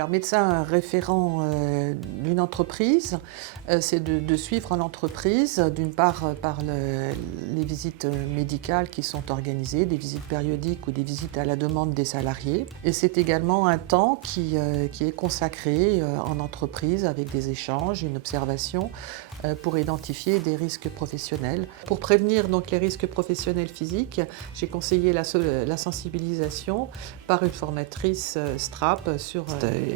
Alors, médecin référent d'une entreprise, c'est de suivre l'entreprise, d'une part par les visites médicales qui sont organisées, des visites périodiques ou des visites à la demande des salariés. Et c'est également un temps qui est consacré en entreprise avec des échanges, une observation pour identifier des risques professionnels. Pour prévenir donc les risques professionnels physiques, j'ai conseillé la sensibilisation par une formatrice STRAP sur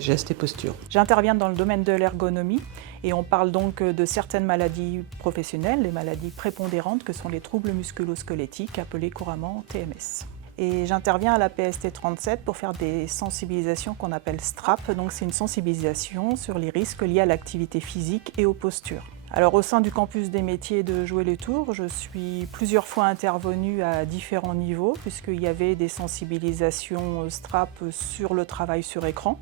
gestes et postures. J'interviens dans le domaine de l'ergonomie et on parle donc de certaines maladies professionnelles, les maladies prépondérantes que sont les troubles musculo-squelettiques appelés couramment TMS. Et j'interviens à la PST 37 pour faire des sensibilisations qu'on appelle STRAP, donc c'est une sensibilisation sur les risques liés à l'activité physique et aux postures. Alors au sein du campus des métiers de Joué-les-Tours, je suis plusieurs fois intervenue à différents niveaux puisqu'il y avait des sensibilisations STRAP sur le travail sur écran.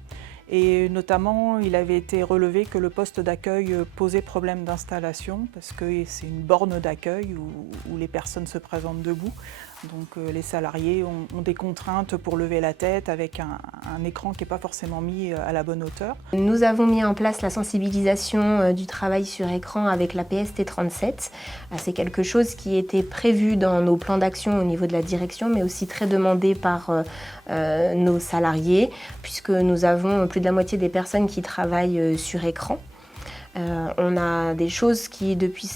Et notamment, il avait été relevé que le poste d'accueil posait problème d'installation parce que c'est une borne d'accueil où les personnes se présentent debout. Donc les salariés ont des contraintes pour lever la tête avec un écran qui n'est pas forcément mis à la bonne hauteur. Nous avons mis en place la sensibilisation du travail sur écran avec la PST 37. C'est quelque chose qui était prévu dans nos plans d'action au niveau de la direction, mais aussi très demandé par nos salariés, puisque nous avons plus de la moitié des personnes qui travaillent sur écran. On a des choses qui, depuis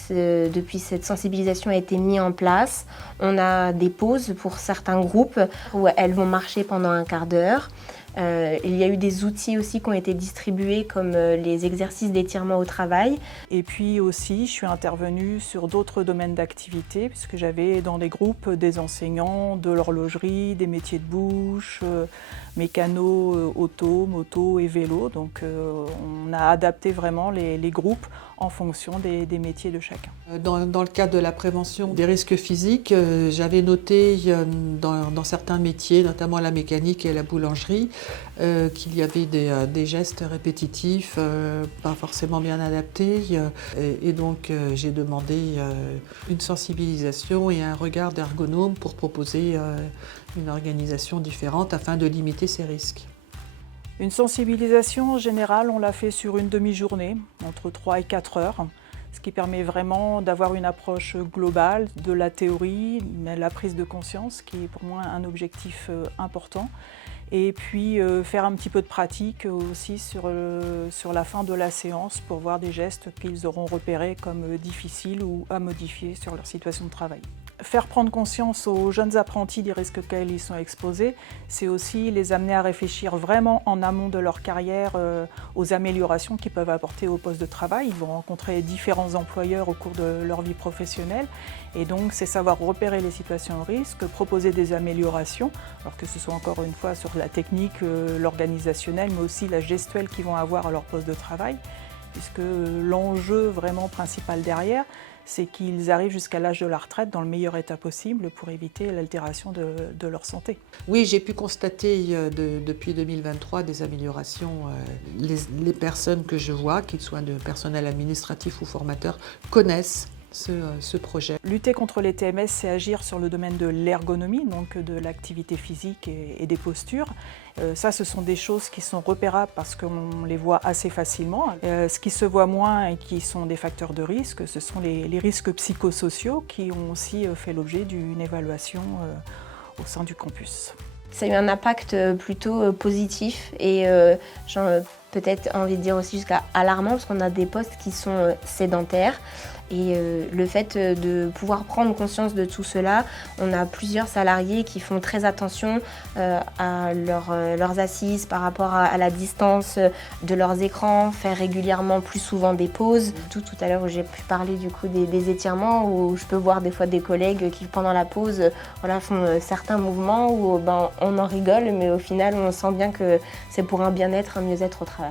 cette sensibilisation, a été mis en place. On a des pauses pour certains groupes où elles vont marcher pendant un quart d'heure. Il y a eu des outils aussi qui ont été distribués comme les exercices d'étirement au travail. Et puis aussi, je suis intervenue sur d'autres domaines d'activité puisque j'avais dans les groupes des enseignants, de l'horlogerie, des métiers de bouche, mécano, auto, moto et vélo. Donc on a adapté vraiment les groupes en fonction des métiers de chacun. Dans le cadre de la prévention des risques physiques, j'avais noté dans certains métiers, notamment la mécanique et la boulangerie, qu'il y avait des gestes répétitifs, pas forcément bien adaptés. Et donc j'ai demandé une sensibilisation et un regard d'ergonome pour proposer une organisation différente afin de limiter ces risques. Une sensibilisation en général, on l'a fait sur une demi-journée, entre 3 et 4 heures, ce qui permet vraiment d'avoir une approche globale de la théorie, mais la prise de conscience, qui est pour moi un objectif important. Et puis faire un petit peu de pratique aussi sur la fin de la séance pour voir des gestes qu'ils auront repérés comme difficiles ou à modifier sur leur situation de travail. Faire prendre conscience aux jeunes apprentis des risques auxquels ils sont exposés, c'est aussi les amener à réfléchir vraiment en amont de leur carrière aux améliorations qu'ils peuvent apporter au poste de travail. Ils vont rencontrer différents employeurs au cours de leur vie professionnelle et donc c'est savoir repérer les situations de risque, proposer des améliorations, alors que ce soit encore une fois sur la technique, l'organisationnel, mais aussi la gestuelle qu'ils vont avoir à leur poste de travail, puisque l'enjeu vraiment principal derrière, c'est qu'ils arrivent jusqu'à l'âge de la retraite dans le meilleur état possible pour éviter l'altération de leur santé. Oui, j'ai pu constater depuis 2023 des améliorations. Les personnes que je vois, qu'ils soient de personnel administratif ou formateur, connaissent ce projet. Lutter contre les TMS, c'est agir sur le domaine de l'ergonomie, donc de l'activité physique et des postures. Ça, ce sont des choses qui sont repérables parce qu'on les voit assez facilement. Ce qui se voit moins et qui sont des facteurs de risque, ce sont les risques psychosociaux qui ont aussi fait l'objet d'une évaluation au sein du campus. Ça a eu un impact plutôt positif et j'ai peut-être envie de dire aussi jusqu'à alarmant parce qu'on a des postes qui sont sédentaires. Et le fait de pouvoir prendre conscience de tout cela, on a plusieurs salariés qui font très attention à leurs assises par rapport à la distance de leurs écrans, faire régulièrement plus souvent des pauses. Tout à l'heure où j'ai pu parler du coup des étirements, où je peux voir des fois des collègues qui pendant la pause font certains mouvements où on en rigole, mais au final on sent bien que c'est pour un bien-être, un mieux-être au travail.